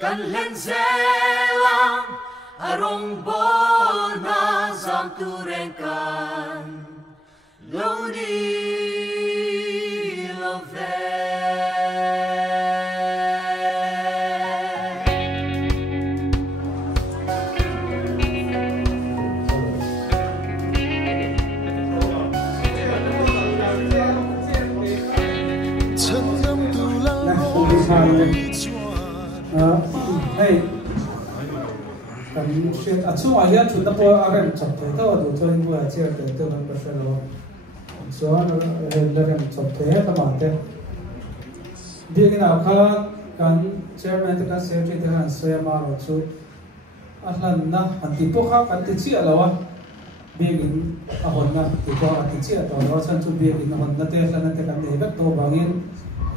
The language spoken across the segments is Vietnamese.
Kan len zelang arong bol na zam turen kan loni love hey kan shit achu wa ya chu da po aran chap the to do cho in wa che te to ban pasha lo so an le ren chap the ta ma te bi ni na kha kan chairman ta secretary ta han so ya ma ro chu ahlan na an ti po kha kan ti chi alawa bi ni a hon na ti po a ti chi to ro chan chu bi ni hon na te hlan te kan ne ga to bangin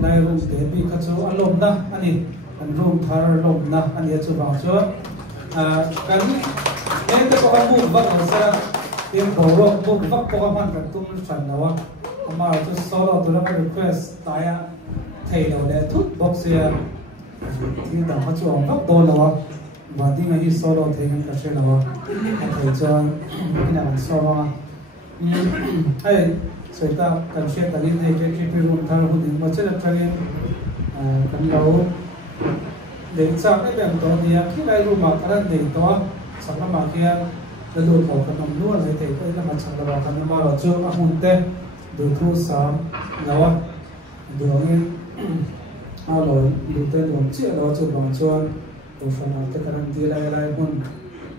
lai ru te bi kha chu alom na ani an room thar lom na an ya chu bang chu kan ne te ko kan bu ba sa tem bo ro bu ba ko ka man kan tum chan na wa ama chu solo to la request ta ya thei lo le thut box ya ti da ha chu ong ba bo lo wa ba ding a hi solo thei kan ka she na wa thei chuan ina an solo ai soi ta kan she ta lin nei ke ke room thar hu ding ma chela trangin kan lo để chạm cái bèn to thì khi này luôn mà cái này to chẳng là mà kia là luôn có cái nòng luôn này thì cái là mà chẳng là cái mà ở chỗ mà hôn tê được thu sớm lâu được nghe rồi được tên được chia đó cho bằng cho được phần nào cái này đi lại hôn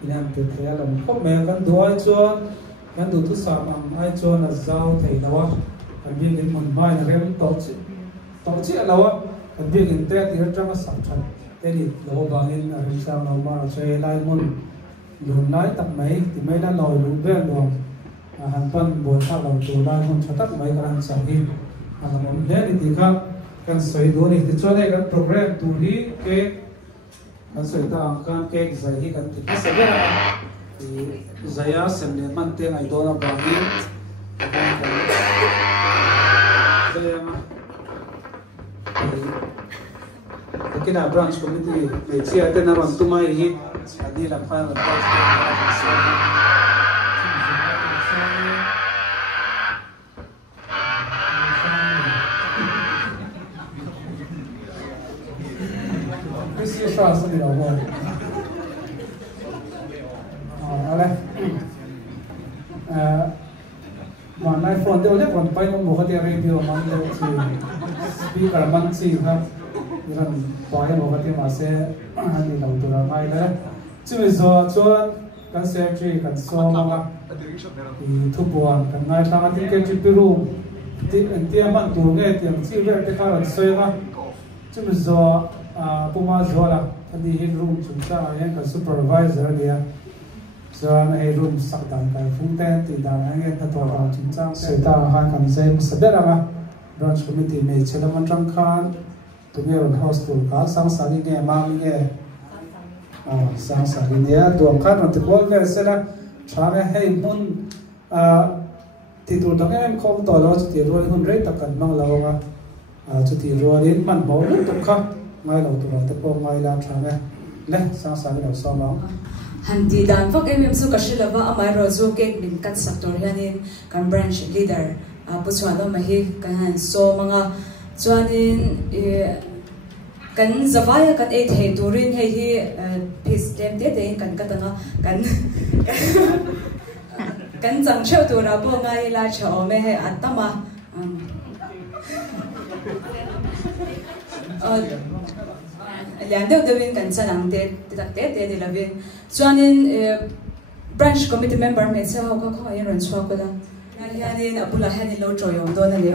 thì làm việc thế là không mẹ cái đuôi cho cái được thu sớm mà ai cho là giao thì lâu cái việc cái mình mai là cái tổ chức lâu cái việc cái tết thì rất là sẵn sàng cái lỗ bangin ở bên sau nó mà chơi lai môn lùn lái tập mấy thì mấy đã lòi lùn về đường hàng tuần buổi sau đầu tù lai môn cho tất mấy cái sản品hàng món lẽ thì khác cái sấy đồ này thì cho đây cái program tù hi cái sấy ta ang cái giải hi cái thì sẽ là thì giải á xem để mang tiếng ai đó là bangin cái nào branch committee để chia tên nào bằng tụi mày hi đi làm file làm cái gì sao sao đi đâu rồi ale mà nay phone đều lấy còn bay một cái radio mà đều chỉ speaker mang chỉ ha rằng qua cái một cái mà sẽ đi đầu từ là mai đấy chứ bây giờ cho cái secretary cái số mà thì thu buồn cái ngày tháng thì cái chụp Peru thì anh tiêm bạn tụ nghe tiếng chỉ về cái khai là xoay mà chứ bây giờ Puma giờ là anh đi hết room chúng ta anh cái supervisor kia giờ này room sắp đặt cái phun tên thì đang anh ta tổ vào chúng ta sẽ ta hai cái dây sẽ biết là branch committee này sẽ là một trong khan tụi nghe rồi host tụi cá sáng sáng đi nghe mang đi nghe sáng sáng đi nghe tụi khác rồi tụi cô về sẽ là sáng ngày hay muốn thì tụi đó em không tỏ lo tụi rồi hôm nay tập cần mang lâu mà tụi rồi đến màn máu lúc tụi khác ngay đầu tụi tụi cô ngay làm sáng ngày lên sáng sáng đầu sau đó hành thì đàn vóc em số cái sự là vợ amai rồi zo cái mình cắt sector hianin kan branch leader puchwa đó mà hi kan han so manga chuanin kan zawaya kan e thei turin hei hi phis tem te te kan katanga kan chang cheu tu ra bo ngai la chho me he atama lian deuh deuhin kan chanang te tak te de lavin chuanin branch committee member me cha ho kha kha ron chhuak ko da hianin apula hianin lo troyom don ani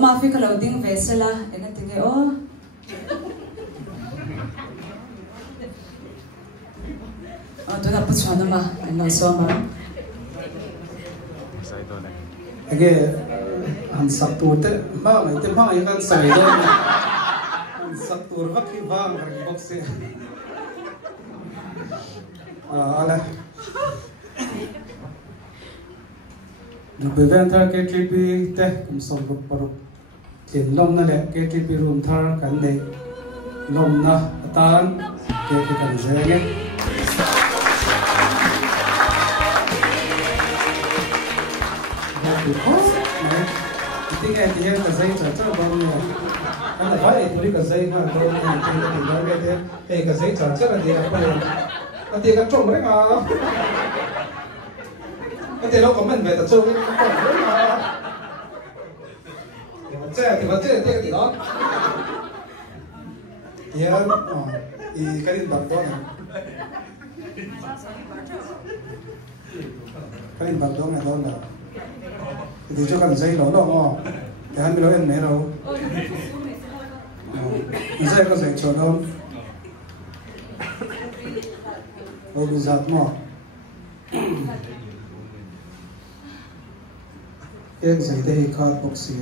ma fi kalau ding vesela ena tinge tu na puchana ma kan so ma age an sapur te ma ai kan sai do an sapur va ki va ran box se ala Representer KTP te kum som group paru tin lom na le KTP room thar kan le lom na atan ke kan jenge Tinggal dia kerja cakap baru anda faham itu kerja kan kalau tinggal dia kerja cakap dia apa yang dia kan cuma mereka dia lo komen về tập trung thì mà chơi thì đó dia i cái gì bằng đó này cái gì bằng đó này đó là thì cho cần dây lỗ đó thì hắn mới nói em mẹ đâu dây có dây cho đâu ô bị giật mà cái dây đây có bọc xì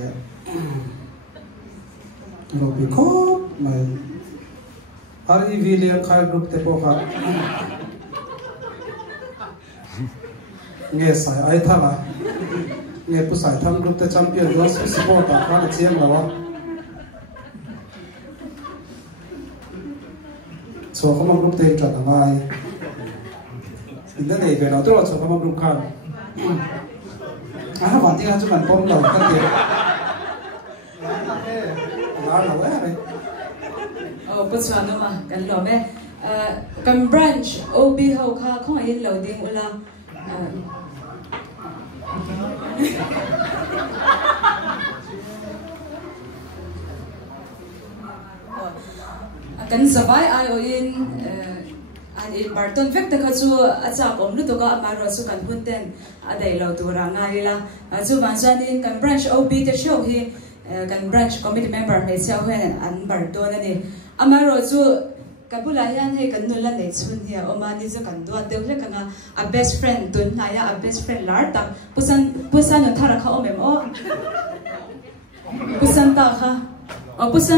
rồi bị khóc mà REV liền khai group te po kha nghe sai ai tha la nghe pu sai tham group te champion đó support ta kha chiang lawa so khama group te tra ta mai inda nei ve na tro so khama group khan à hoàn tiếng cho bạn bom đầu các tiền là quá đấy bất chợt nữa mà cần lo mẹ cần branch OB hậu kha không ai lâu tiếng ula cần survive ai ở in anh in Barton vect ta chu achak om lu to ka amaro chu kan hun ten adai lo tu ra ngai la chu ban jan in kan branch OB te show hi kan branch committee member me chau hen an Barton ani amaro chu kabula hian he kan nula nei chun hi omani chu kan do deu le kana a best friend tun na ya a best friend lar ta pusan no thara kha omem o pusan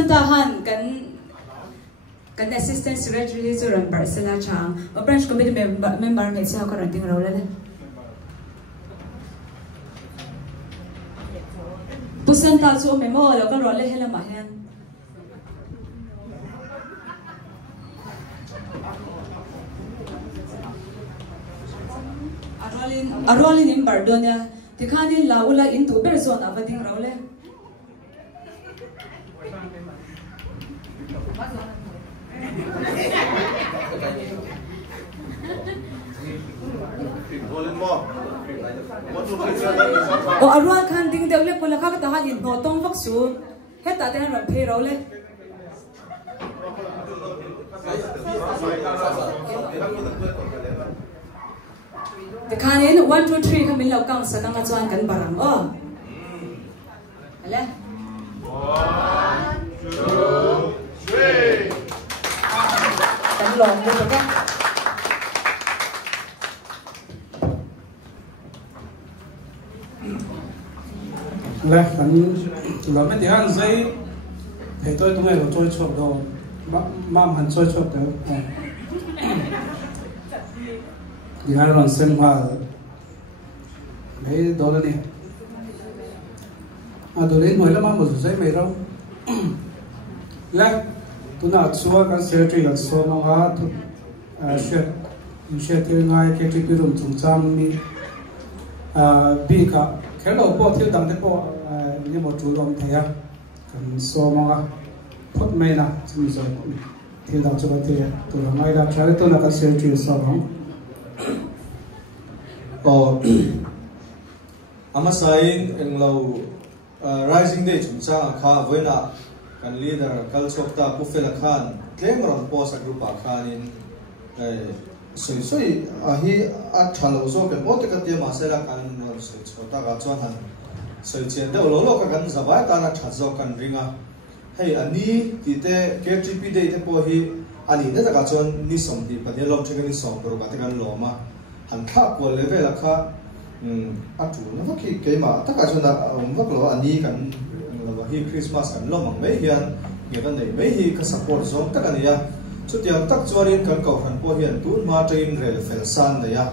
ta han kan assistant secretary chu ran Barcelona chang a branch committee member me chau ka ran ting ro le pusan ta chu memo lo ka ro le hela ma hen Arolin in Bardonia tikhanin laula in tu ber zone avading rawle o arwal khan ding deule pula kha ta halin no tong vak su heta te ran phe rawle the kanin 1 2 3 kamin lau kang sa nga chuan kan barang o ala 1 2 3 kan long mo ka là kan lo me dihan zai thei toi tu ngai lo choi chok do mam han choi chok da di hai ron sen hoa mấy đó là nè à đồ đến hồi là mang một giấy mày đâu lẽ tôi nói xóa cái secretary là xóa mà ha share thì ngay cái chuyện room chung chăm mi bị cả cái đầu bộ thiếu đằng thế bộ như một chủ động thế à cần xóa mà phốt mày nè xong rồi thiếu đằng cho cái thế tôi là ngay là trái tôi là cái secretary xóa không Amasain ang lau rising day chungcha kha voina kan leader kalchokta pufela khan tlem ron post group khanin soi hi a thalo zo kan bote ka tia masela kan soi chota ga chuan han soi chen de lo ka kan zawai ta na thazo kan ringa hei ani ti te KTP day te po hi ani de ka chuan ni som ti panelom thekani som pro ka te kan lo ma han tha ko level a kha a tu na vaki ke ma ta ka chuna vak lo ani kan lo hi Christmas kan lo mang mai hian nge kan nei mai hi ka support zone ta kan ya chu tiang tak chuanin kan ko han po hian tun ma train rel fel san da ya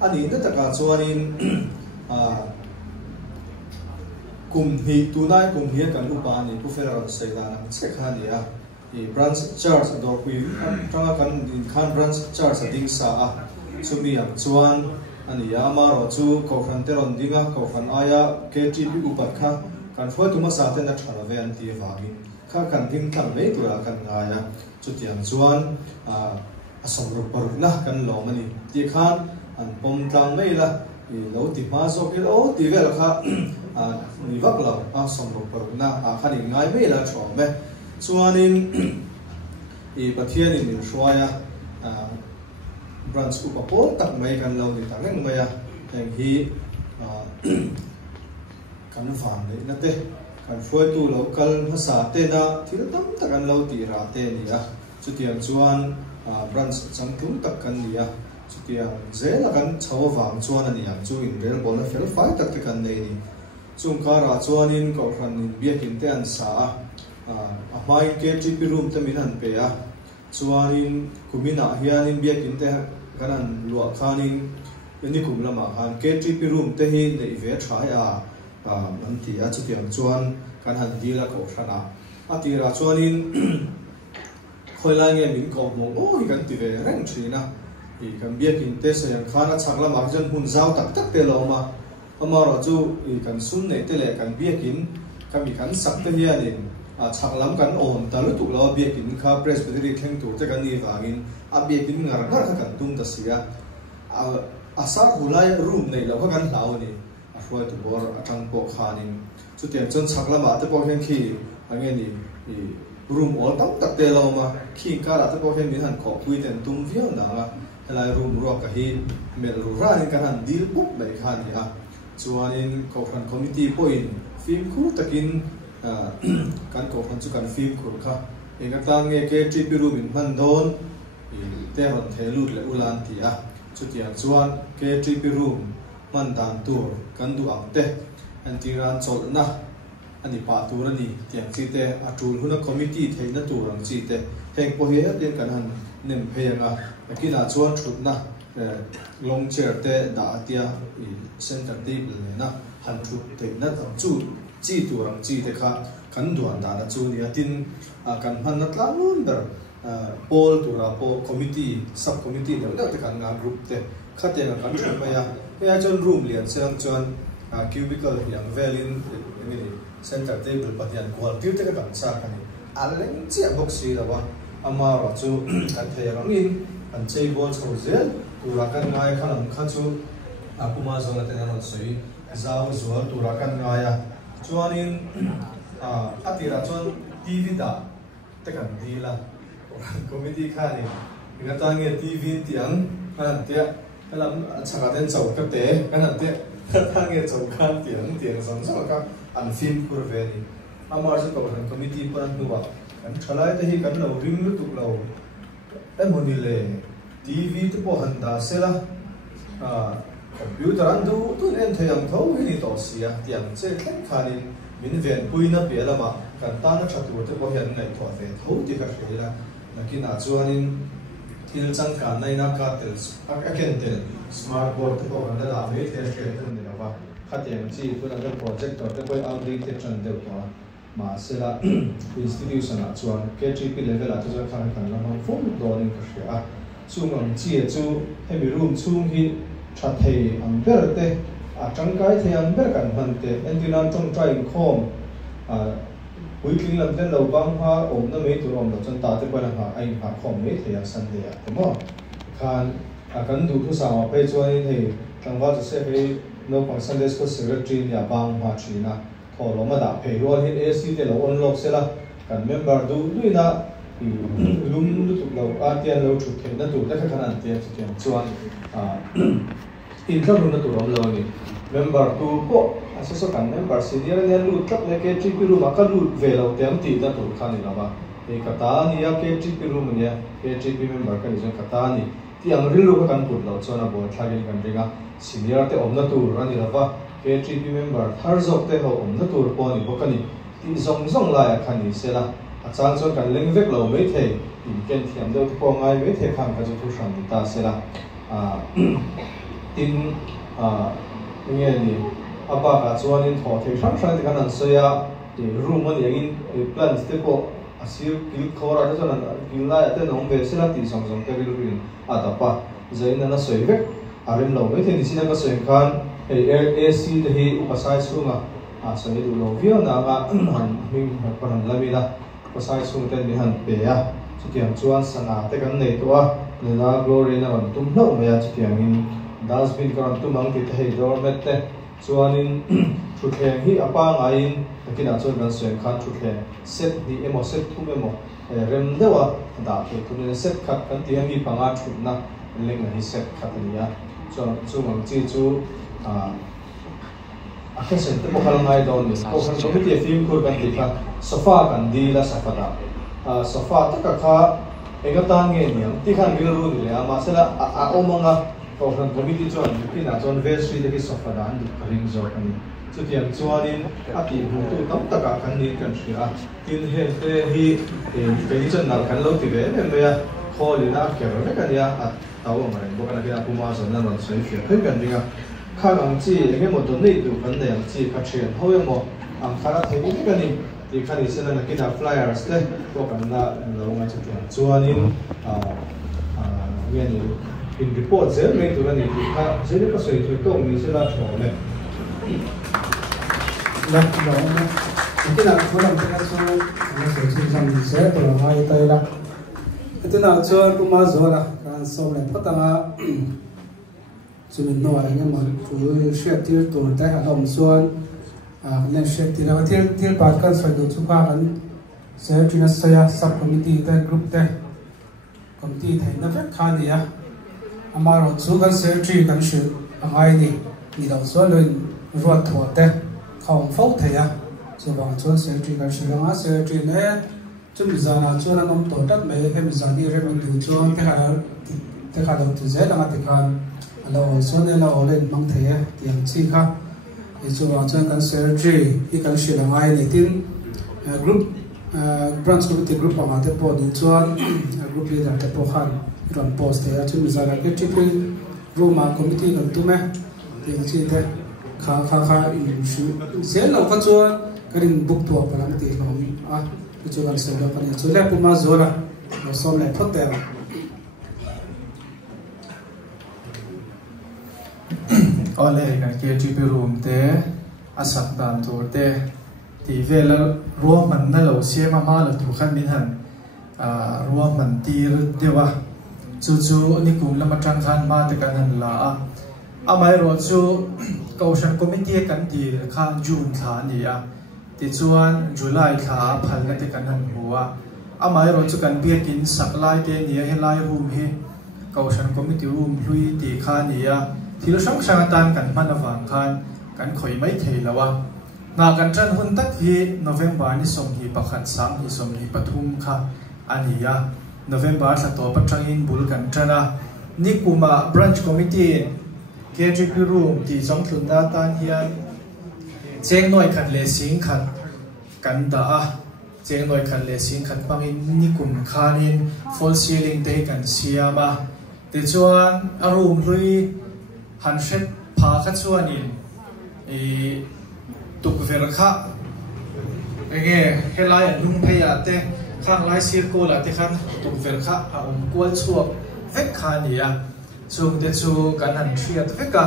ani da ta ka chuanin kum hi tunai kum hi kan upa ni ku federal seida na check ha ni a i branch church dor kui tanga kan din khan branch church ding sa a chumi ang chuan ani ama ro chu ko khan te ron dinga ko khan aya KTP upat kha kan foi tuma sa te na thara ve an ti wangin kha kan ding thang me tu kan ngaya chu tiang chuan a som ro par na kan lo mani ti khan an pom tlang mai la i lo ti ma zo ke lo ti vel kha ni vak lo a som ro par na a khani ngai mai la chom me chuanin i pathian in shwaya branch upa pol tak mai kan lo ni tang mai a heng hi kan van le na te kan foi tu local hasa te na thil tam tak kan lo ti ra te ni a chu tiang chuan branch changtum tak kan ni a chu tiang zela kan chaw wang chuan ani ang chu in rel bol na fel fai tak te kan nei ni chung kara chuanin ko ran in biakin te an sa a mai KTP room te min han pe a chuanin kumina hianin biakin te kanan lua khanin ni kum lama khan KTP room te hi nei ve thai a man ti a chu tiang chuan kan han dila ko thana a tira chuanin khoi lai nge min ko mo o hi kan ti ve reng thina hi kan biakin te sayang khana chakla mak jan hun zau tak tak te lo ma amaro chu hi kan sun nei te le kan biakin kami kan sak te hianin chaklam kan on talu tu lo biakin kha presbytery thleng tur te kan ni wangin a biakin ngar ngar kha kan tum ta sia asar hulai room nei lo kha kan hlau ni a hruai tu bor atang po khanin chu tiang chon chaklama te po hen khi ange ni room all tam tak te lo ma khi kara te po hen min han kho pui ten tum viau na nga helai room ro ka hi mel ru ra ni kan han deal book mai khan ni a chuanin ko khan committee point film khu takin kan ko khan chu kan film khu kha enga tang nge KTP room in man don te hon thelut le ulan ti a chu tiang chuan KTP room man dan tur kan du ang te an tiran chol na ani pa tur ani tiang chi te atul huna committee theina tur ang chi te heng po he te kan han nem phenga akina chuan thut na long chair te da atia center table na han thut te na chu chi tur ang chi te kha kan duan da na chu ni atin kan han na tlamun ber poll tura po committee sub committee le te kan nga group te khate na kan thut maya ya chon room lian serang chon cubicle yang velin ni center table patian kwal tir te kan sa kan aleng chi box si lawa ama ro chu kan the yang in an chei bol chho zel tura kan ngai khalam kha chu akuma zona te na soi zau zual tura kan ngaya chuanin atira chon TV da te kan dila committee khani inga tange TV tiang kan te kalam chaka den chau ka te kan te tange chau khan tiang sam sam ka an film kur ve ni amar se ko committee pan nuwa kan thalai te hi kan lo ring lu tu lo emoni le TV te po handa sela computer an du tu en thayang tho ni to sia tiang che khen khanin min ven puina pela ma kan ta na thatu te po hian ngai tho ve tho ti ka khela nakin a chuanin thil chang ka nai na ka tel aken tel smart board te po kan da me te te ni lawa khateng chi tu na projector te poi outreach te chan deu to ma sela institution a chuan KTP level a chu khan kan la ma phone donin ka hria chungam chi chu hemi room chung hi thathei ang ber te a tangkai the ang ber kan man te endinan tong trai khom puiking lam ten lo bang ha om na me tur om lo chan ta te pa na ha ai ha khom me the ya san de ya mo khan kan du thu sa ma pe chuan hei tangwa chu se hei no pang Sunday school secretary ya bang ha china tho lo ma da pe ro hin AC te lo on lock se la kan member du luina lum lu tu lo atian lo thu the na tu ta kha khan an te chuan in thla run na tu rom lo ni member tu po aso kan member senior ne lu tlak le KTP room ka lu ve lo tem ti da tu khan ni lawa e kata ni ya KTP room ne KTP member kan jong kata ni ti ang ril lu kan put lo chona bo thlagin kan ringa senior te om na tu ran ni lawa KTP member thar jok te ho om na tur po ni bokani ti zong la ya khan ni sela achang chon kan leng vek lo me the in ken thiam do po ngai me the kham ka chu thu san ta sela tin nge ni apa ka chuan in thaw thei hrang hrang te kan an soya room ani angin plants te po asir kil khora te chuan kil lai ate nong ve sila ti song song te rin atapa zain na soi vek arim lo mai the ni sina ka soi khan air AC te hi upasai sunga soi du lo vio na ga han hing paran lamina upasai sung te ni han pe ya chutiang chuan sana te kan nei to a na glory na ron tum no me ya chutiang in dustbin karan tumang ti thei doormat te chuanin thutheng hi apa ngain takina chuan kan soi khan thutheng set ni emo set thum emo rem dewa da ke tunin set khat kan ti ami panga thutna leng hi set khat ania chuang chi chu akesen te mo ngai don ni ko kan committee film kur kan ti kha sofa kan di la safada sofa taka kha engatan nge niam ti khan gil ru ni le ama sela a omanga ko kan committee chuan kina chuan vestry de ki sofa dan di ring zo kan chutiang chuanin ati bu tu tam taka kan ni kan thia tin he te hi pe chuan nal kan lo ti ve me ya kholina kero me kan ya taw ma bo kan kina puma so na ron sei fe pe kan dinga khang ang chi enge mo don nei du kan nei ang chi ka chen ho mo ang khara thei ni kan ni ti khani sena na kina flyers te ko kan na lo nga chutiang chuanin nge ni in report zel me tu ni kha zel ka sei tu to mi sela tho le la lo na itina chuan te ka chu na sei chu jam ni se ko la mai tai la itina chuan kuma zo la kan so le patanga chumin no ai ma chu shet tir to ta ha dom chuan len shet tir la tir pat kan sai do chu pa kan se chuna saya sub committee ta group te committee thai na vek kha ni ya amaro chu kan secretary kan shu angai ni lo so loin ruat tho te khawng fo theya so bang chuan secretary kan shu langa secretary ne chum zana chuan an om to tak me hem zani re man du chuan te kha lo tu ze langa te khan alo so ne la olen mang theya tiang chi kha e chu bang chuan kan secretary I kan shu langai ni tin group branch committee group ama te po du chuan group leader te po khan ron post theya chum zana ke triple room committee kan tu me tiang chi te kha in shu se lo ka chuan karin book to palang ti lo chu kan se lo kan chu le puma zola lo som le phot te ole kan ke GP room te asak dan tur te ti vela ruam man na lo siama ma la tu khan min han ruam man tir dewa chu ni kum lama tang khan ma te kan han la amai ro chu kaushan committee kan ti kha June tha ni ti chuan July tha phal na te kan han huwa amai ro chu kan biakin saklai te ni helai room hi kaushan committee room hlui ti kha ni thil sang sang tan kan manawang khan kan khoi mai thei lawa na kan tran hun tak hi November ni som hi pakhat sang hi som hi pathum kha ania November sa to patangin bul kan trana ni kuma branch committee KGP room ti jong thun da tan hian cheng noi khat le sing khat kan da cheng noi khat le sing khat pangin ni kum khanin fall ceiling te kan siama ti chuan a room hlui han shet pha kha chuanin tuk ver kha enge helai lung pheya te khang lai sir ko la te khan tuk ver kha a kwal chuak vek kha nia chung te chu kan han thiat veka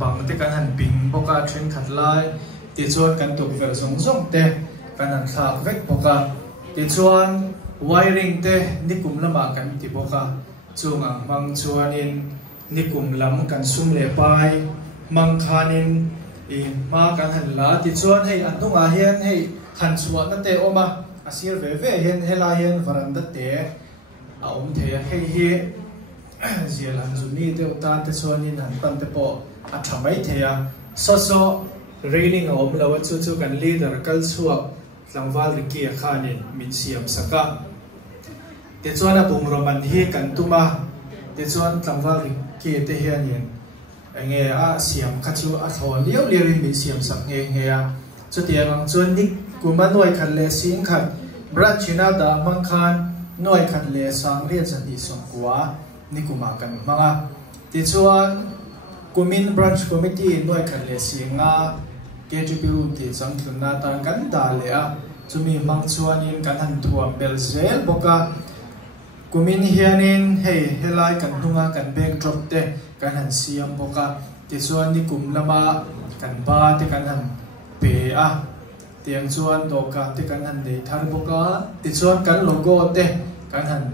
bang te kan han ping boka thren khat lai ti chuan kan tuk ver zong te kan han thak vek boka ti chuan wiring te nikum lama kan ti boka chunga mang chuanin nikum lam kan sum le pai mang khanin ma kan han la ti chuan hei anunga hian hei khan chuan na te oma asir ve hian hela hian varanda te a the hei hi zial an zuni te utan te chuanin han pan te po a thamai theya so railing a om lawa chu kan leader kal chuak tlangwal riki a khanin min siam saka te chuan a bum roman hi kan tuma te chuan tlangwal riki te hianin enge a siam khachu a thon liau min siam sak nge ya chu tiang chuan nik kuma noi khan le sing khan branchina da mang khan noi khan le sang ria chani som kwa nikuma kan manga ti chuan kumin branch committee noi khan le singa KGP room ti chang thunna tan kan da le a chumi mang chuanin kan han thuam bel zel boka kumin hianin hei helai kan hnunga kan backdrop te kan han siam boka ti chuan ni kum lama kan ba te kan han pe a tiang chuan doka te kan han dei thar boka ti chuan kan logo te kan han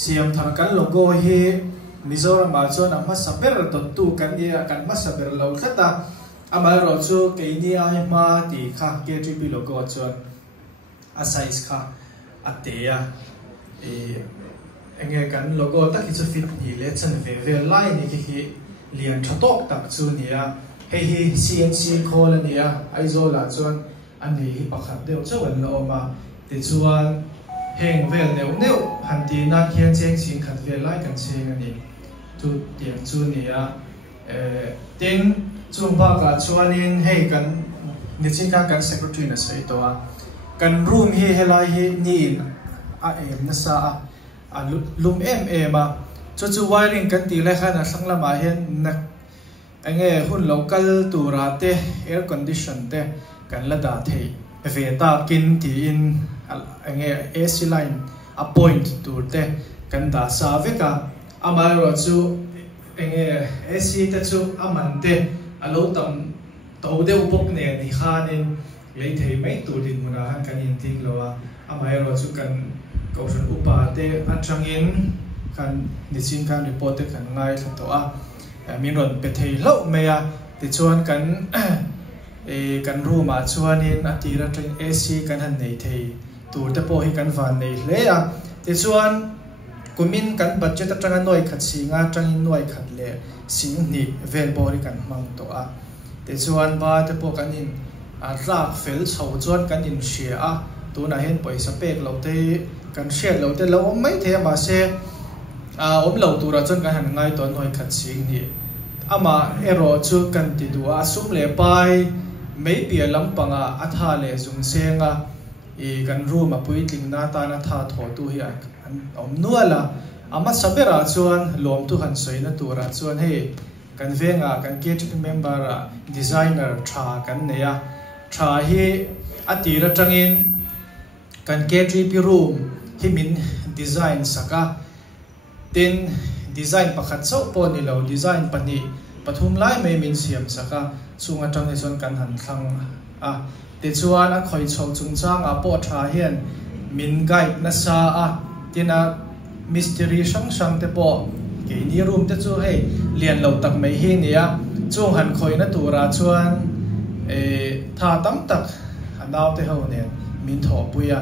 siam thar kan logo hi Mizoram ma chuan amma saber dot tu kan ia kan ma saber lo thata ama ro chu ke ni a ma ti kha KGP logo chuan a size kha atea enge kan logo ta ki chu fit ni le chan ve line ni ki lian thatok tak chu nia hei hi CNC call ania aizola chuan ani hi pakhat deuh chawan lo ma ti chuan heng vel neu hanti na khian cheng sing khat ve lai kan cheng ani tu tiang chu nia tin chung ba ka chuanin hei kan ni chin kan secretary na sei to a kan room hi helai hi ni a em na sa a lum ma chu wiring kan ti lai khan a thlanglam a hian na enge hun local turate air condition te kan la da thei ve ta kin ti in enge AC line a point turte kan da sa veka amai ro chu enge AC te chu amante alo tam to de upok ne ni khanin lei thei mai tur din muna han kan in ting lowa amai ro chu kan kausan upa te atangin kan ni chin kan report te kan ngai thato a min ron pe thei lo meya ti chuan kan kan room a chuanin atira train AC kan han nei thei tur te po hi kan van nei hle a ti chuan kumin kan budget atanga noi khat singa tangin noi khat le sing ni vel bori kan mang to a ti chuan ba te po kan in a tlak fel chho chuan kan in share a tu na hen paisa pek lo te kan share lo te lo mai the ma se om lo tura chuan kan han ngai to noi khat sing ni ama ero chu kan ti du a sum le pai mei pia lampanga atha le sung senga kan room a puitling na ta na tha tho tu hi an om nuala ama sabera chuan lom tu han soina tura chuan he kan venga kan KGP member designer tha kan neya tha hi atira tangin kan KGP room hi min design saka tin design pakhat so po ni lo design pani pathum lai mai min siam saka chunga tang ni chon kan han thlang a ti chuan a khoi chho chung chang a po tha hian min guide na sa a tina mystery sang te po ke ni room te chu hei lian lo tak mai hi nia chung han khoi na tura chuan tha tam tak anaw te ho ne min tho puya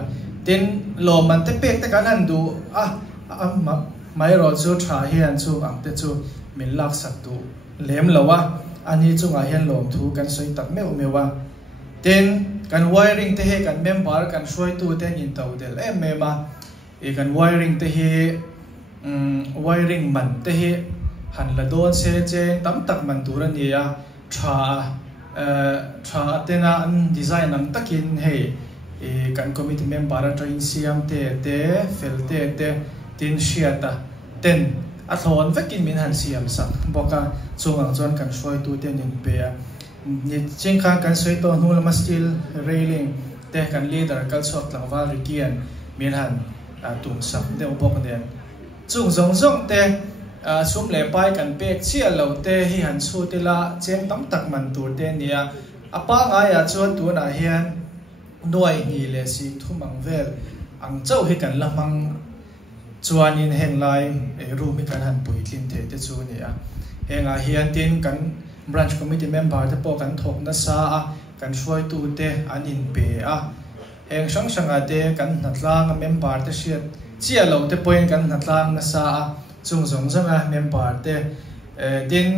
tin lo man te pek te kan han du mai ro chu tha hian chu ang te chu min lak sak tu lem lowa ani chunga hian lom thu kan soi tak mewa ten kan wiring te he kan member kan soi tu ten in tau del mema kan wiring te he wiring man te he han la don se che tam tak man tur ania tha tena an design am takin he kan committee member train siam te fel te tin shiata ten a thon vekin min han siam sak boka chungang chuan kan soi tu ten in pe ni chingkha kan soi to hnulama steel railing te kan leader kal chok tlangwal rikian min han tum sak de bok den chung zong te sum le pai kan pek chia lo te hi han chu te la chem tam tak man tur te nia apa nga ya chuan tu na hian noi ni le si thumang vel ang chau hi kan lamang chuan in heng lai room kan han pui tlin the te chu nia henga hian tin kan branch committee member te po kan thok na sa a kan soi tu te an in pe a heng sang ate kan natlang member te siat chia lo te point kan natlang na sa a chung zong a member te tin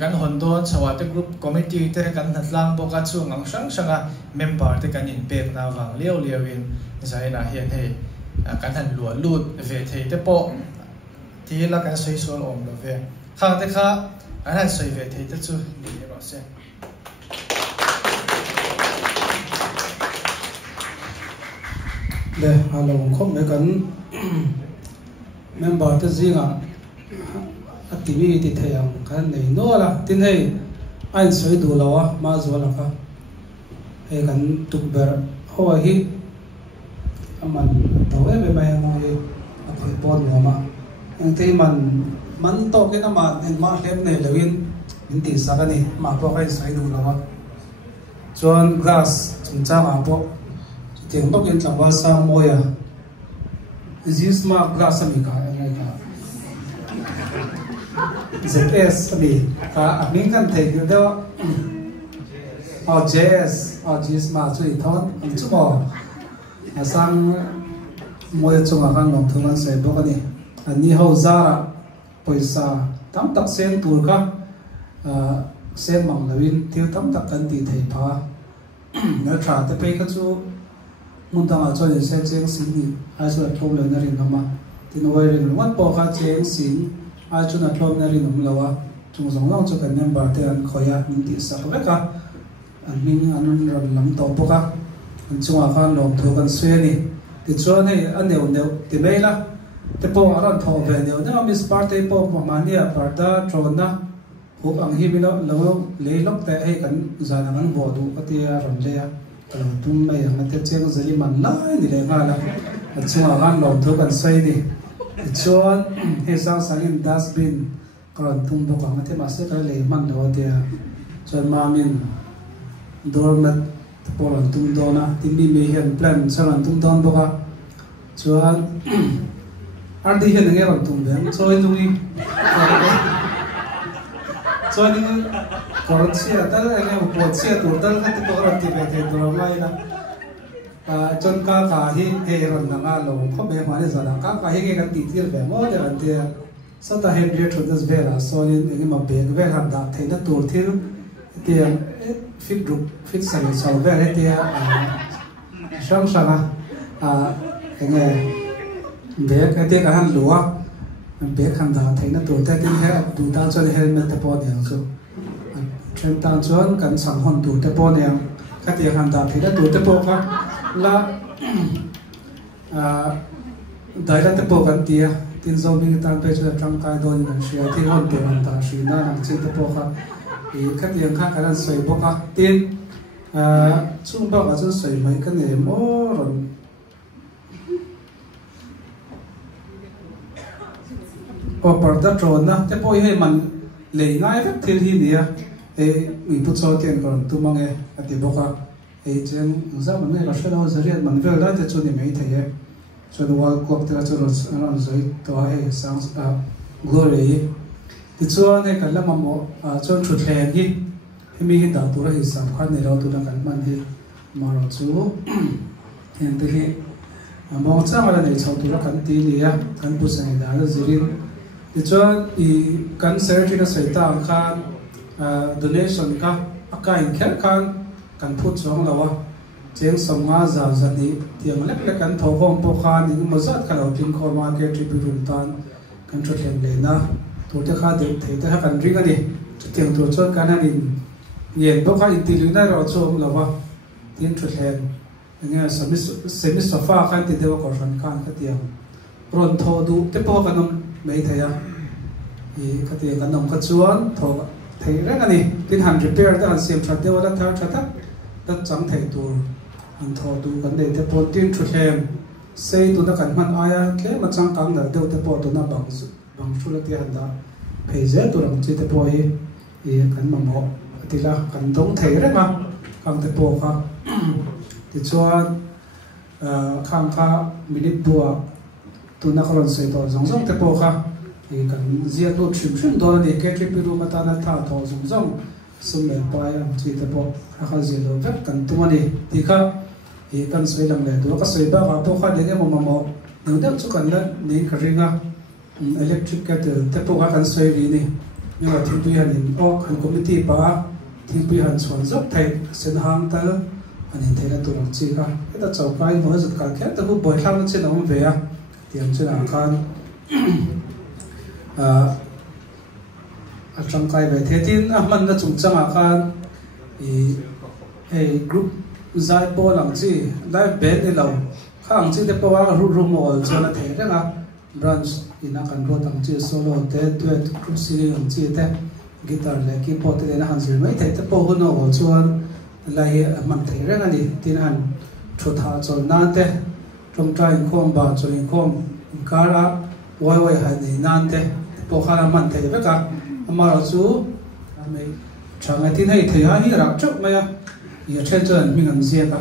kan hondon chawa te group committee te kan natlang boka chung ang sang a member te kan in pe na wang lewin zaina hian he kan han lua lut ve thei te po ti la kan soi sol om lo ve khang te kha an han soi ve thei te chu ni ro se le alo khom me kan member te zinga activity theyang kan nei no la tin hei ai soi du lawa ma zo la ka hay kan tuk ber hoa hi aman tàu em mai ngồi phải bon ngoma anh thấy man to cái mà anh mà xem này là win mình tin sao cái này mà bao cái sai đủ rồi chọn glass chúng ta mà bao tiếng bốc in trong sang môi à this mà glass mình cả anh cả ZS đi cả mình kan thấy cái đó JS JS mà chui thon anh chụp bỏ sang môi chung à kan lòng thường anh sẽ bốc cái này anh đi hậu ra paisa tam tak sen tur ka sen mang lawin tiu tam tak kan ti thei pha na tra te pe ka chu mun ta cho le sen cheng sin ni a chu thom le na rin ma tin wai rin wan po kha cheng sin a chu na thom na rin lawa chung zong long chu kan number te an khoya min ti sa ka ka an min an ran lam to po ka an chu a khan lom tho kan se ni ti cho nei an neu ti mai la te po aran tho ve neu na mis parte po mania parda trona huk ang hi bilo lo le lok te he kan zana kan bo du atia ram le a tum mai ang te cheng zali man lai ni le nga la achwa gan lo tho kan sai ni chon he sang sangin dustbin kan tum bo ka te ma se ka le man lo tia chon ma min doormat po ran tum dona tin mi me hian plan saran tum don bo ka chuan anh đi hiện nghe bằng tùng bén cho anh đi cho anh còn xe tới anh em một xe tụt tới cái tụt rồi thì về thì tụt lại là chọn cả hi he rồi là lo không biết mà là cả hi cái cái tít về mỗi cái anh thì sau đó hết việc rồi về là so anh mà về làm đã thấy nó tụt thì fit sang sau về thì sáng sáng cái này bé cái tiếng hắn lúa bé khăn đào thấy nó tụt tay tiếng hết tụt ta cho helmet tập bò đèo rồi trên ta chọn cần sắm hòn tụt tập bò đèo cái tiếng khăn đào thấy nó tụt tập bò khác là đại là tập bò cần tia tin do mình ta bây giờ trong cái đôi mình sửa thì hòn tụt hòn ta sửa na làm chi tập bò khác thì cái tiếng khác cái là sợi bò khác tin chung bao giờ sợi mấy cái này mỗi rồi parda trona te poi he man le ngai vek thil hi nia mi pu chaw ten kon tu mange ati boka chen za man me la shelo zariat man vel da te chu ni mei thei so the wal kop te chu ron zoi to he sang glory ti chu ne kan lama mo chon thu thlen hi mi hi da tu ra hi sam khan ne ro tu da kan man hi ma ro chu hen te hi mo cha ma la nei chau tu ra kan ti nia kan pu sai da ra zirin cho kan serti na saita khan donation ka akai khel khan kan phut chong lawa cheng songa za zani tiang lek lek kan thobom po khan ni mazat khalo tin kho market tribute tan kan thothen le na to te kha de thei ta kan ring ani tiang to chon kan anin ye bo kha intilu na ro chom lawa tin thothen nga semi sofa khan ti dewa ko ran khan ka tiang ron tho du te po kanam mấy thầy à thì cái tiền cái nông cái chuan thọ thầy rất là này tin hàng repair đó anh xem chặt tiêu đó tháo chặt đất trắng thầy tu anh thọ tu vấn đề thế bộ tin chụp hem xây tu nó cần man ai thế mà trắng căng là đâu thế bộ tu nó bằng số là tiền đó phải dễ tu làm chi thế bộ ấy thì cần mà mỏ thì là cần đóng thầy rất mà càng thế bộ khác thì chuan khang kha minute bùa tu na kolon sei to zong zong te po kha thì kan zia tu chim do ni ke trip ru mata na tha tho zong zong sum me pai am chi te po kha zia do vek kan tu ni ti kha e kan sei lam le tu ka sei ba ba po kha de mo mo no de chu kan la ni ka ringa electric kettle te po kha kan sei ri ni ni wa thing pi han in o kan committee pa thing pi han chon zop thai sen hang ta anin thei la tu ram chi ka eta chau kai mo zut ka khe ta bu boi thang chen om ve a tiang chen a khan a chang kai ve the tin a man na chung chang a khan e group zai po lang chi dai ben ni lo khang chi te po wa ru mol chona the re nga branch ina kan ro tang chi solo te duet group singing ang chi te guitar le keyboard te na han zir mai te po hu no chuan lai man thei reng ani tin han thu tha chol nan te trong trai khom ba chol khom kara wai hai nei nan te po khana man thei ve ka amaro chu ame changa tin hei thei ha hi rak chok maya ya chen chen mi ngam sia ka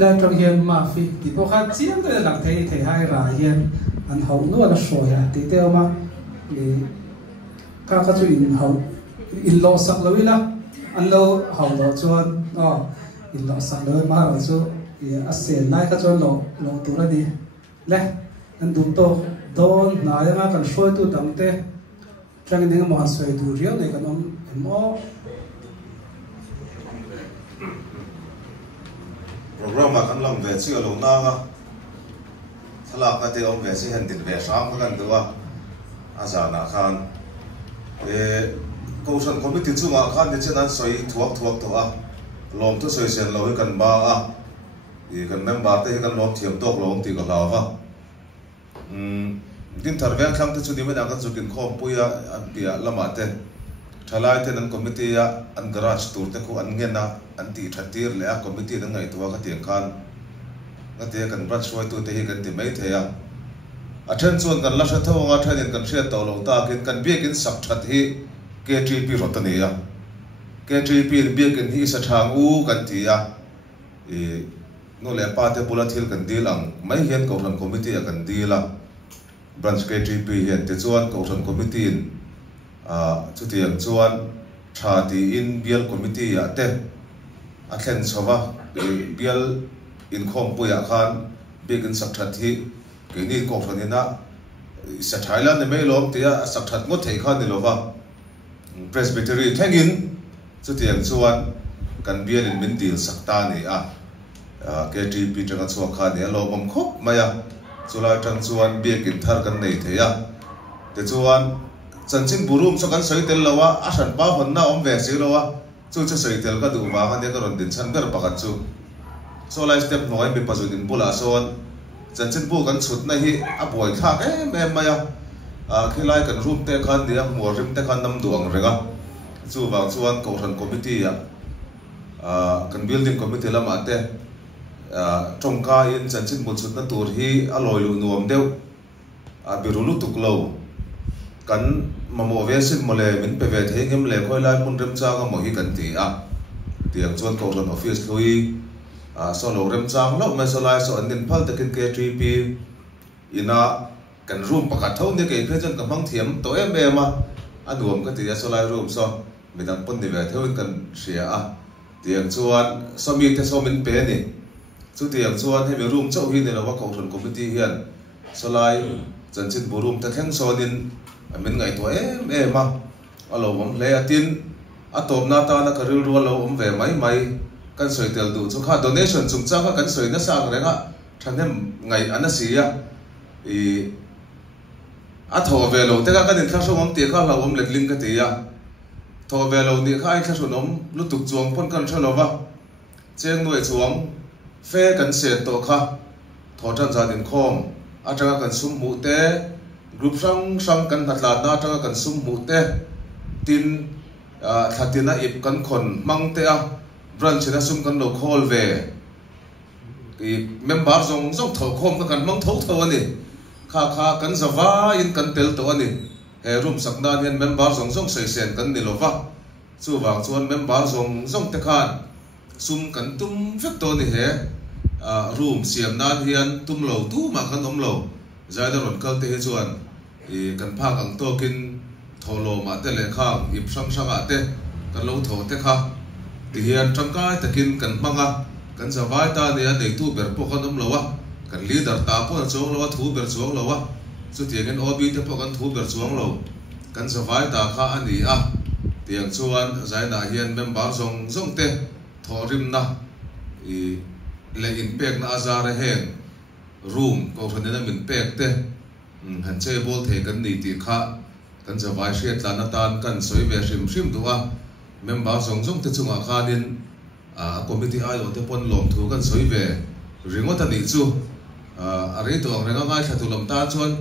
la trong hian ma fi ti po kha chiang te lang thei hai ra hian an hau nu la so ya ti te ma ka chu in hau in lo sak lo ila an lo hau lo chuan in lo sak lo ma ro chu a se nai ka chuan lo tu ra di le an du to don na ya ma kan shoi tu dang te chang ding mo soi du rio nei kan mo program kan lam ve chi lo na nga thala ka te om ve si hen tin ve sam ka kan duwa azana khan Cohesion Committee chu ma khan de chen an soi thuak to a lom tu soi sen lo kan ba a kan member te kan lom thiam tok lom ti ka lawa din tharvel kham te chu di ma ka chu kin khom puya an pia lama te thalai te nan committee ya an garage tur te khu an ngena an ti thatir le a committee na ngai tuwa ka tiang khan na te kan branch wai tu te hi kan ti mai the ya a then chuan kan la tha thawanga thanin kan hriat to lo ta kin kan biakin sak that hi KTP rotani ya KTP biakin hi sa thang u kan ti ya no le pa te pulathil kan dil ang mai hian Cohesion Committee kan dila branch KTP hian te chuan Cohesion Committee in chu tiang chuan tha ti in bial committee ya te a thlen chowa bial in khom puya khan biakin sak that hi ke ni Cohesion ina sa Thailand ne mai lom tia sak that ngo thei khan ni lova presbytery thengin chu tiang chuan kan bial in min dil sakta ni a KTP tanga chuak khan ni lo mom khop maya chulai tang chuan biakin thar kan nei theya te chuan chanchin burum so kan soitel lawa a san pa hon na om ve si lawa chu soitel ka du ma kan ne ka ron din chan ber pakat chu so lai step noi be pazun in bula son chanchin bu kan chut na hi a boi kha ke me maya khilai kan room te khan dia mo rim te khan nam duang renga chu wang chuan Cohesion Committee ya kan building committee lama te tongka in chanchin bu chut na tur hi a loi lu nuam deu a birulu tuklo kan mamo vesin mole min pe ve the ngem le khoi lai mun rem cha ga mo hi kan ti a tiang chuan Cohesion office thui so lo rem chang lo mai so lai so an din phal takin KTP ina kan room pakhat thau ne ke phe chan ka mang thiam to em a anuam ka ti so lai room so midang pon ni ve theu kan ria a tiang chuan so mi te so min pe ni chu tiang chuan he me room chau hi ne lo wa Cohesion Committee hian so lai chanchin bu room ta theng so din min ngai to em a alo mom le atin atom na ta na karil ru lo om ve mai kan soitel du chu kha donation chung cha kan soi na sang renga thanem ngai anasia a tho ve lo te ka kan in thlasong om ti kha la om lekling ka ti ya tho ve lo ni kha ai thlasong om lu tuk chuang pon kan thlova cheng noi chuang fe kan se to kha tho chan za din khom a tanga kan sum mu te group sang kan hatla na tanga kan sum mu te tin thatina ip kan khon mang te a branch na sum kan lo khol ve ki member zong tho khom kan mang tho ani kha kan zawa in kan tel to ani he room sakna hian member zong sei sen kan ni lova chu wang chuan member zong te khan sum kan tum vek to ni he room siam nan hian tum lo tu ma kan om lo zai da ron kal te he chuan kan phak ang to kin tholo ma te le khang ip sang a te kan lo tho te kha ti hian tangkai takin kan manga kan zawai ta ne a dei tu ber po kan om lo wa kan leader ta po chong lo wa thu ber chong lo wa chu tiangin OB te po kan thu ber chong lo kan zawai ta kha ani a tiang chuan zai na hian member zong te thorim na le in pek na azar hen room ko thane min pek te han che bol the kan ni ti kha kan zawai hriat la na tan kan soi ve hrim duwa member zong te chunga khanin committee ai lo te pon lom thu kan soi ve ringot ani chu ari to ang renga ngai thatu lom ta chuan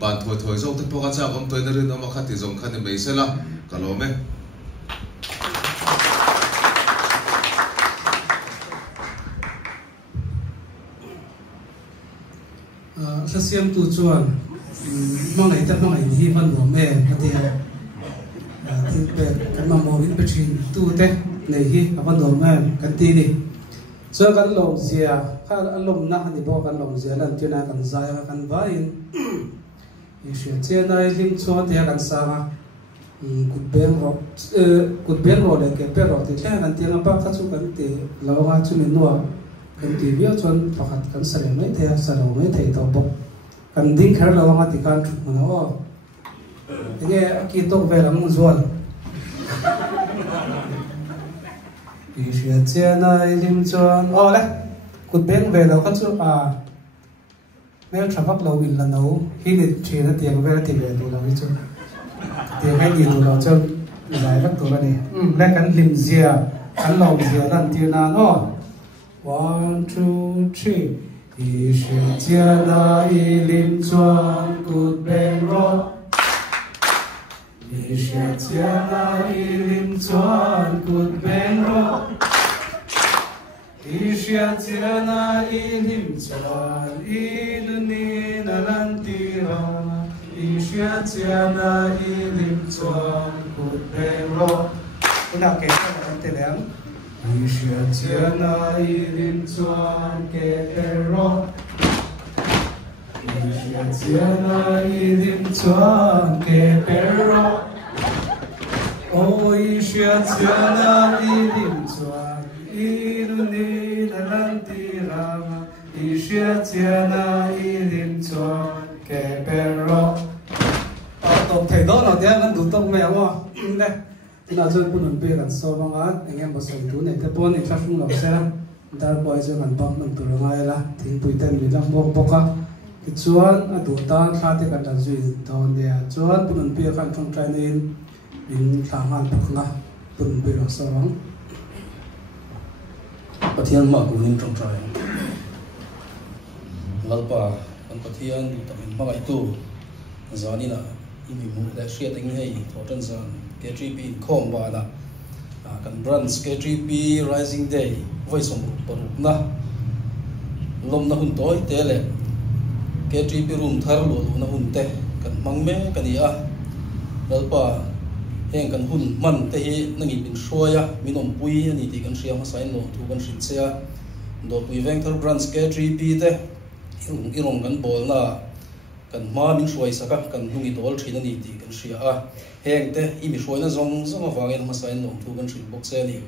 ban thoi zo te po ka cha om toi na rin ama khati zong khani meisela kalome sa siam tu chuan mangai ta mangai hi van lo me atia ti pe kan ma mo in between tu te nei hi van lo me kan ti ni so kan lo zia kha alom na ni bo kan lo zia lan tina kan zai kan vain i she chen ai lim cho te kan sa kut ben ro le ke pe ro te kan ti na pa kha chu kan ti lo nga chu ni no kan ti bio chon pakhat kan sare mai the sa lo mai thei to bok kan ding khar lo nga ti kan thu na o nge ki tok ve lam zual i she chen ai lim chon o le kut ben ve lo ka chu mel thabak lo in la no hi ni thina tiang ve ti ve lo ni chu tiang ai ni lo chu zai vak to la ni le kan lim zia kan lo zia dan ti na no 1, 2, 3.一是见那一林转古北罗，一是见那一林转古北罗，一是见那一林转一路你那兰迪拉，一是见那一林转古北罗。那给他们点。 一是见那一林转给罗，一是见那一林转给罗，哦，一是见那一林转一路你那兰迪拉，一是见那一林转给罗。懂太多了，点俺读懂没有啊？来。 na chuan punun pe kan so manga engem bo soi tu nei te pon ni classroom lo se dar boy chu kan bang man tur ngai la thing pui ten mi lang bok boka ki chuan a du tan thla te kan dan zui don de chuan punun pe kan thong trai nin in thangan pakna punun pe lo so wang pathian ma ku hin thong trai lalpa an pathian du tamin mangai tu zanina imi mu da shia teng hei thotan zan K3P in Khomba na kan branch K3P Rising Day voice paruk na lom na hun toy tele K3P room thar lo na hun te kan mangme kan ya lalpa heng kan hun man te hi nangin bin shoya minom pui ani ti kan siam sain lo tu kan sin sia do pui veng thar branch K3P te irong kan bol na kan ma min shuai saka kan hungi dol thina ni ti kan sia a heng te imi shuai na zong zong awangin ma sain nom thu kan thin bok se ni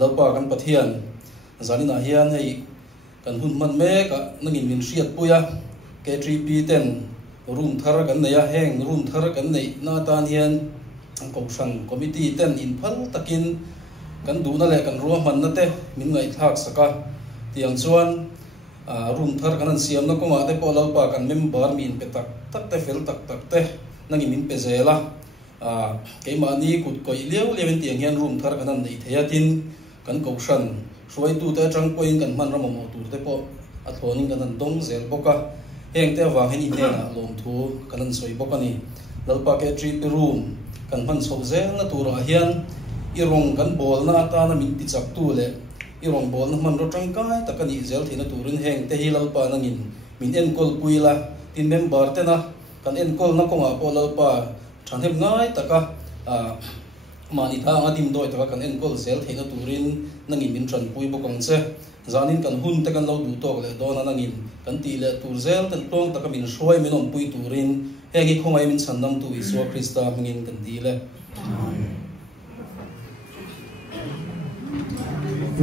lalpa kan pathian zanina hian hei kan hun man me ka nangin min riat puya K3P ten room thar kan neya heng room thar kan nei na tan hian ang kongsang committee ten in phal takin kan du na le kan ruwa man na te min ngai thak saka tiang chuan room thar kan an siam na konga te po lalpa kan member min pe tak tak te fel tak tak te nangi min pe zela keima ni kut koi leu lewin tiang hian room thar kan an nei theatin kan kongsang suai tu te tang point kan man ramo mo tur te po athoning kan an dong zel boka heng te awang hen ine na lom thu kan an soi boka ni lalpa K3P room kan man so zel na tura hian irong kan bol na ta na min ti chak tu le irong bol na man ro tang kai takani zel thina turin heng te hi lalpa nangin min en kol puila tin member te na kan en kol na konga po lalpa than hem ngai taka mani tha ngadim doi taka kan en kol zel thina turin nangin min tran pui bokang che zanin kan hun te kan lo du tok le dona nangin kan ti le tur zel ten tong taka min shoi minom pui turin hegi khongai min sannam tu Isu Krista mingin kan di le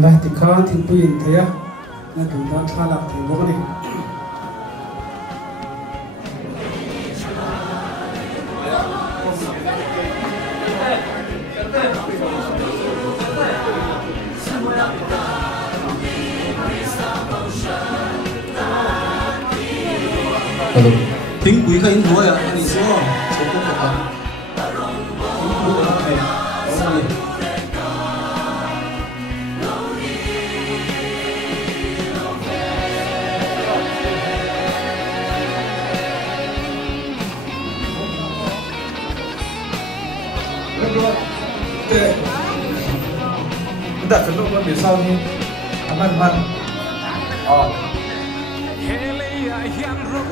nah ti kha thing pui in thea na du dan thala the lo ni thính quý khánh thôi ạ, anh số số cũng có. đặt cái lúc nó bị sau đi ăn ăn lại hian râu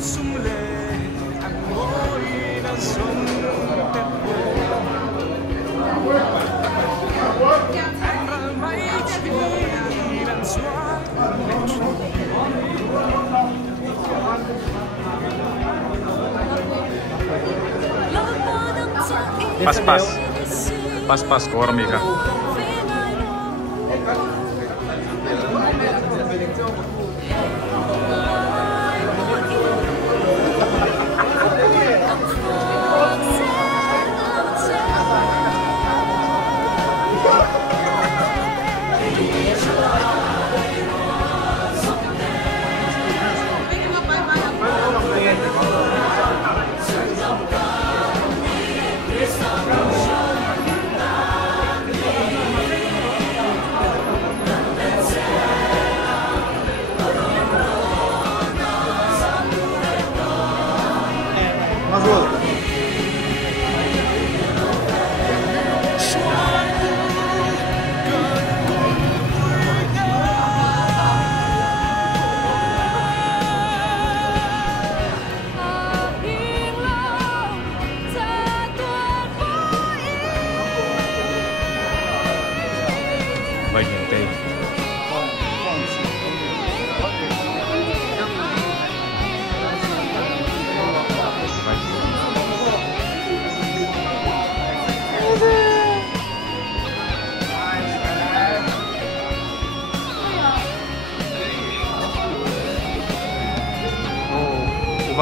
sum lệ ăn ngồi đã sống đẹp anh ra mấy chi đàn xóa pas kormika.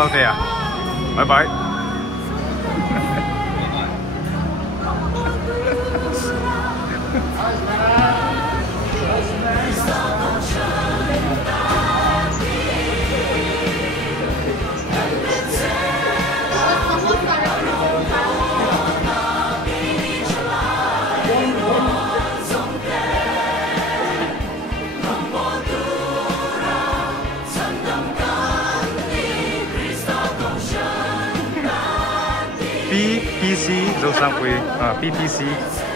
Okay, bye bye. PPC, dấu sang quê, PPC.